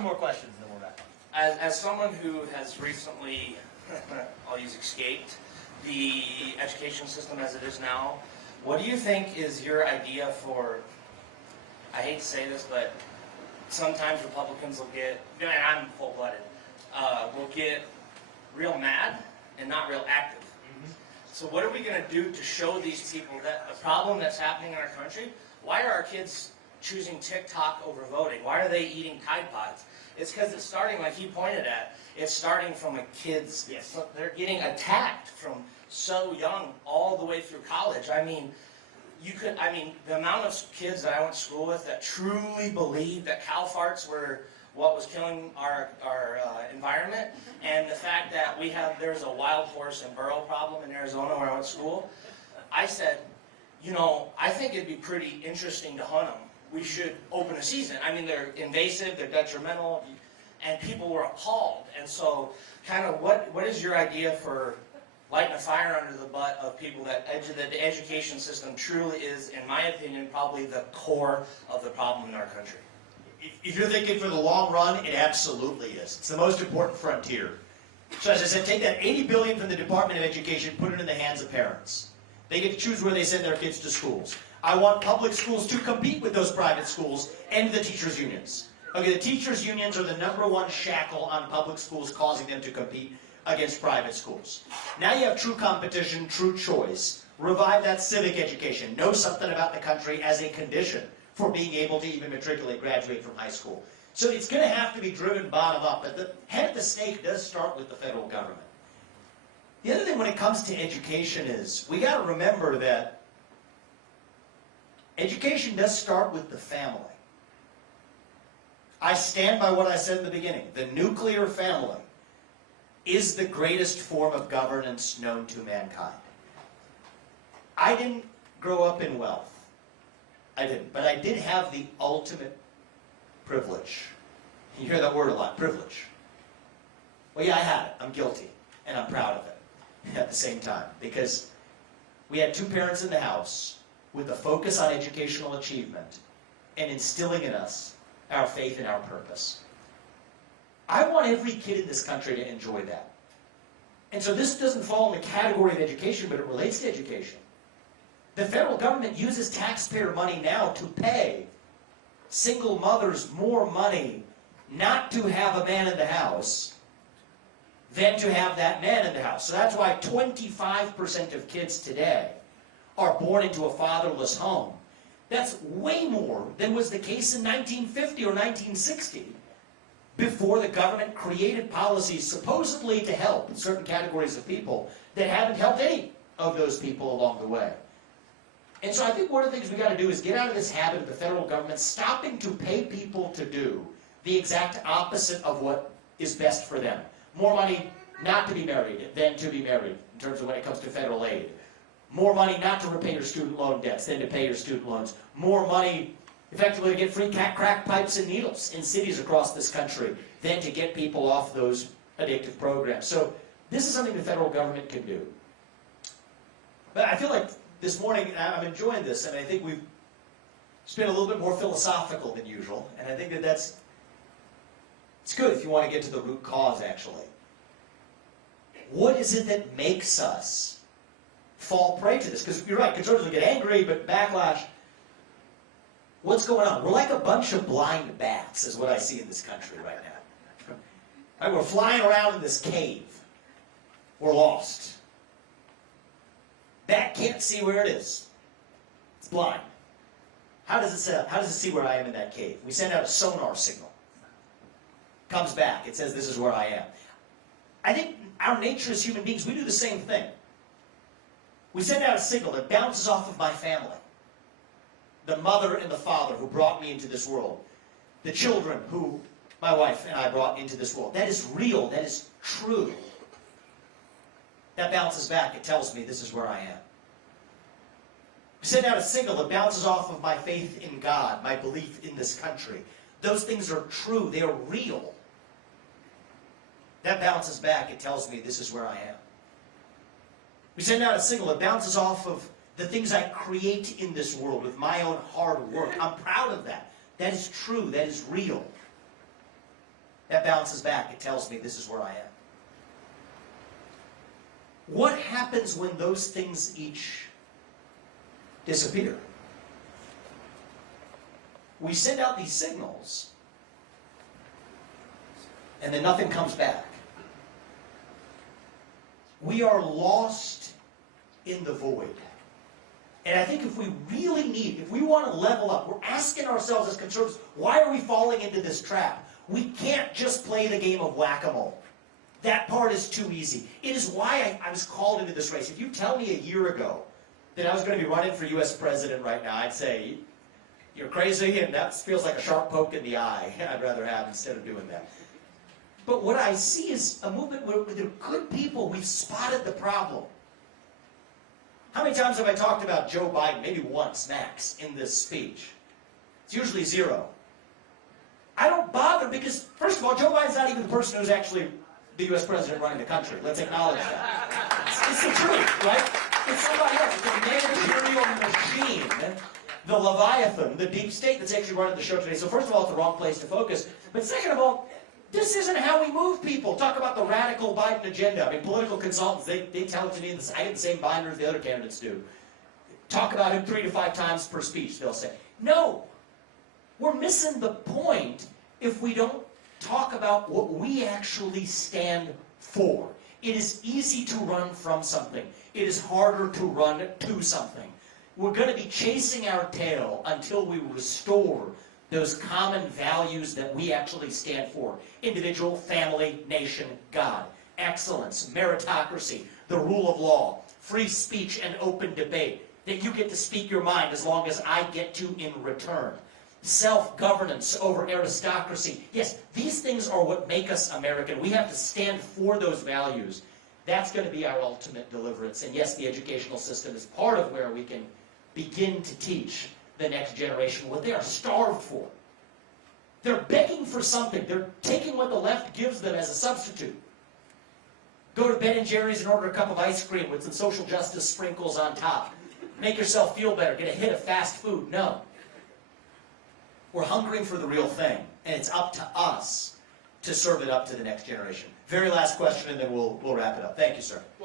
two more questions and then we'll wrap up. As someone who has recently, I'll use escaped, the education system as it is now, what do you think is your idea for, I hate to say this, but sometimes Republicans will get, and I'm full-blooded, will get real mad and not real active. So what are we going to do to show these people that the problem that's happening in our country, why are our kids choosing TikTok over voting? Why are they eating Tide Pods? It's because it's starting, like he pointed at, it's starting from a kid's, yes, they're getting attacked from so young all the way through college. I mean, the amount of kids that I went to school with that truly believed that cow farts were what was killing our environment, and the fact that there's a wild horse and burro problem in Arizona where I went to school, I said, you know, I think it'd be pretty interesting to hunt them. We should open a season. I mean, they're invasive, they're detrimental, and people were appalled. And so, kind of, what is your idea for lighting a fire under the butt of people that the education system truly is, in my opinion, probably the core of the problem in our country? If you're thinking for the long run, it absolutely is. It's the most important frontier. So as I said, take that $80 billion from the Department of Education, put it in the hands of parents. They get to choose where they send their kids to schools. I want public schools to compete with those private schools and the teachers' unions. Okay, the teachers' unions are the #1 shackle on public schools, causing them to compete against private schools. Now you have true competition, true choice. Revive that civic education. Know something about the country as a condition for being able to even matriculate, graduate from high school. So it's going to have to be driven bottom up, but the head of the snake does start with the federal government. The other thing when it comes to education is, we got to remember that education does start with the family. I stand by what I said in the beginning. The nuclear family is the greatest form of governance known to mankind. I didn't grow up in wealth. I didn't. But I did have the ultimate privilege. You hear that word a lot, privilege. Well, yeah, I had it. I'm guilty. And I'm proud of it at the same time. Because we had two parents in the house with a focus on educational achievement and instilling in us our faith and our purpose. I want every kid in this country to enjoy that. And so this doesn't fall in the category of education, but it relates to education. The federal government uses taxpayer money now to pay single mothers more money not to have a man in the house than to have that man in the house. So that's why 25% of kids today are born into a fatherless home. That's way more than was the case in 1950 or 1960, before the government created policies supposedly to help certain categories of people that haven't helped any of those people along the way. And so I think one of the things we got to do is get out of this habit of the federal government stopping to pay people to do the exact opposite of what is best for them. More money not to be married than to be married, in terms of when it comes to federal aid. More money not to repay your student loan debts than to pay your student loans. More money, effectively, to get free crack pipes and needles in cities across this country than to get people off those addictive programs. So this is something the federal government can do. But I feel like this morning, I'm enjoying this, and I think we've been a little bit more philosophical than usual, and I think that it's good if you want to get to the root cause, actually. What is it that makes us fall prey to this? Because you're right, conservatives will get angry, but backlash. What's going on? We're like a bunch of blind bats, is what I see in this country right now. Right, we're flying around in this cave. We're lost. Bat can't see where it is. It's blind. How does it see where I am in that cave? We send out a sonar signal. Comes back. It says, this is where I am. I think our nature as human beings, we do the same thing. We send out a signal that bounces off of my family. The mother and the father who brought me into this world. The children who my wife and I brought into this world. That is real. That is true. That bounces back. It tells me this is where I am. We send out a signal that bounces off of my faith in God, my belief in this country. Those things are true. They are real. That bounces back. It tells me this is where I am. We send out a signal that bounces off of the things I create in this world with my own hard work. I'm proud of that. That is true. That is real. that bounces back. It tells me this is where I am. What happens when those things each disappear? We send out these signals, and then nothing comes back. We are lost in the void. And I think if we really if we want to level up, we're asking ourselves as conservatives, why are we falling into this trap? We can't just play the game of whack-a-mole. That part is too easy. It is why I was called into this race. If you tell me a year ago that I was going to be running for U.S. president right now, I'd say, you're crazy, and that feels like a sharp poke in the eye I'd rather have instead of doing that. But what I see is a movement where the good people, we've spotted the problem. How many times have I talked about Joe Biden? Maybe once, max, in this speech. It's usually zero. I don't bother because, first of all, Joe Biden's not even the person who's actually the U.S. president running the country. Let's acknowledge that. It's the truth, right? It's somebody else. It's a managerial machine, the Leviathan, the deep state that's actually running the show today. So first of all, it's the wrong place to focus. But second of all, this isn't how we move people. Talk about the radical Biden agenda. I mean, political consultants, they tell it to me, I get the same binder as the other candidates do. Talk about him 3 to 5 times per speech, they'll say. No, we're missing the point if we don't talk about what we actually stand for. It is easy to run from something. It is harder to run to something. We're going to be chasing our tail until we restore those common values that we actually stand for. Individual, family, nation, God. Excellence, meritocracy, the rule of law, free speech and open debate. That you get to speak your mind as long as I get to in return. Self-governance over aristocracy. Yes, these things are what make us American. We have to stand for those values. That's going to be our ultimate deliverance. And yes, the educational system is part of where we can begin to teach the next generation what they are starved for. They're begging for something. They're taking what the left gives them as a substitute. Go to Ben & Jerry's and order a cup of ice cream with some social justice sprinkles on top. Make yourself feel better. Get a hit of fast food. No. We're hungering for the real thing, and it's up to us to serve it up to the next generation. Very last question, and then we'll wrap it up. Thank you, sir.